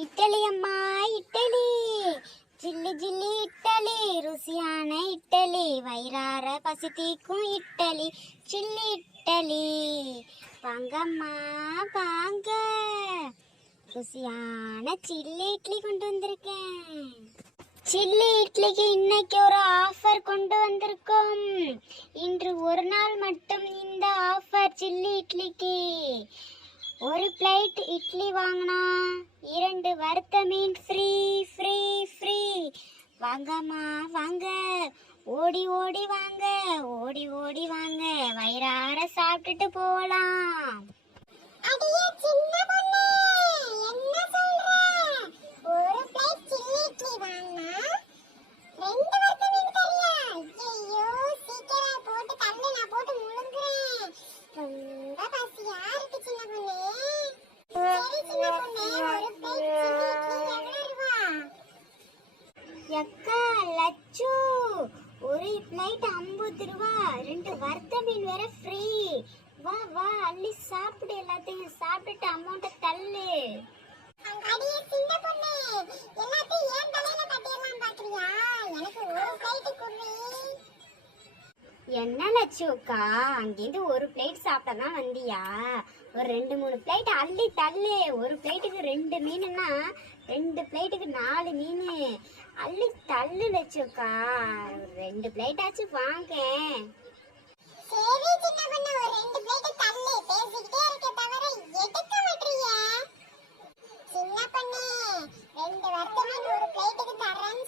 இட்டலி அம்மா இட்டலி. ஜில்லு ஜில்லி இட்டலி ருசியான இட்டலி. வயிறார பசி தீக்கும் இட்டலி சில்லி இட்டலி. வாங்கம்மா வாங்க. ருசியான சில்லி இட்லி கொண்டு வந்திருக்கேன். சில்லி இட்லிக்கு இன்னைக்கு ஒரு ஆஃபர் கொண்டு வந்திருக்கோம். இன்று ஒரு நாள் மட்டும் இந்த ஆஃபர் சில்லி இட்லிக்கு. ஒரு பிளேட் இட்லி வாங்கினா இரண்டு வறுத்த மீன். ஃப்ரீ ஃப்ரீ ஃப்ரீ வாங்கம்மா வாங்க. ஓடி ஓடி வாங்க. ஓடி ஓடி வாங்க. வயிறார சாப்பிட்டுட்டு போகலாம் அடியே சின்ன பொண்ணு என்ன சொல்ற ஒரு பிளேட் சில்லி இட்லி வாங்கினா ரெண்டு வறுத்த மீன் தரியா ஐயோ சீக்கிரம் போட்டு தள்ளு நான் போட்டு முழுங்குறேன் ரொம்ப பசியா இருக்கு சின்ன பொண்ணு சரி சின்ன பொண்ணு ஒரு பிளேட் சில்லி இட்லி எவ்வளவு ரூபா எக்கா லட்சு ஒரு பிளேட் ஐம்பது ரூபா. ரெண்டு வறுத்த மீன் வேற ஃப்ரீ வா வா அள்ளி சாப்பிடு எல்லாத்தையும். சாப்பிட்டுட்டு அமௌண்ட்டை தள்ளு. என்ன லட்சுக்கா அங்கேருந்து ஒரு பிளேட் சாப்பிட தான் வந்தியா? ஒரு ரெண்டு மூணு பிளேட் அள்ளி தள்ளு. ஒரு பிளேட்டுக்கு ரெண்டு மீனுன்னா ரெண்டு பிளேட்டுக்கு நாலு மீன். அள்ளி தள்ளு லட்சுக்கா ஒரு ரெண்டு பிளேட் ஆச்சு வாங்க. சரி ஒரு ரெண்டு பிளேட் தள்ளு. பேசிக்கிட்டே இருக்க தவிர எடுக்க மாட்டீங்க சின்ன பொண்ணு ரெண்டு வறுத்த மீன் ஒரு பிளேட்டுக்கு தரேன்னு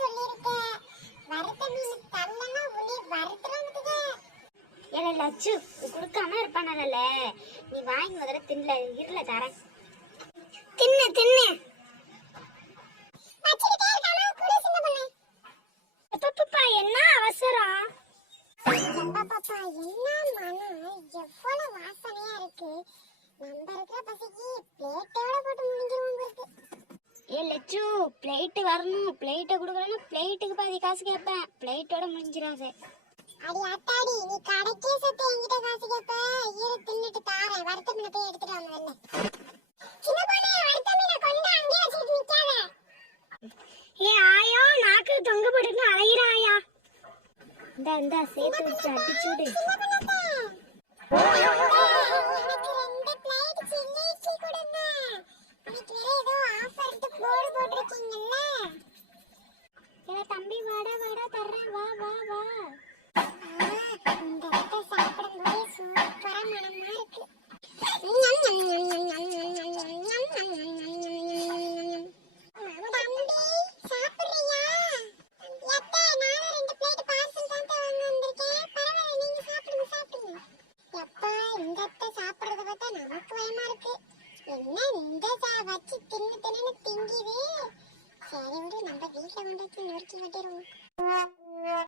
ஏல லட்சு கொடுக்காம இருப்பானல. நீ வாங்கி முதல்ல தின்ல இருல தரேன். தின்னு தின்னு. என்ன அவசரம்? பாப்பா என்ன மனம் எவ்வளவு வாசனையா இருக்கு. நம்ம இருக்கிற பசிக்கு பிளேட்டோட போட்டு முடிஞ்சிருவோம் இருக்கு ஏ லட்சு பிளேட் வரணும். பிளேட்டை கொடுக்கலன்னா பிளேட்டுக்கு பாதி காசு கேட்பேன். பிளேட்டோட முடிஞ்சிடாது அடி அத்தாடி நீ கடைக்கே சத்து என்கிட்ட காசு கேப்ப? இரு தின்னுட்டு தாரேன். வறுத்த மீனை போய் எடுத்துட்டு வா முதல்ல சின்ன பொண்ணு வறுத்த மீனை கொண்டு அங்கேயே வச்சுட்டு நிக்காத. ஏ ஆயோ நாக்கு தொங்க போட்டுட்டு அலையிற ஆயா. இந்த இந்த சேர்த்து வச்சு அடிச்சுடு தின்னு தின்னு திங்குது சரி விடு நம்ம வீட்டுல கொண்டு வச்சு நொறுக்கி கட்டிடுவோம்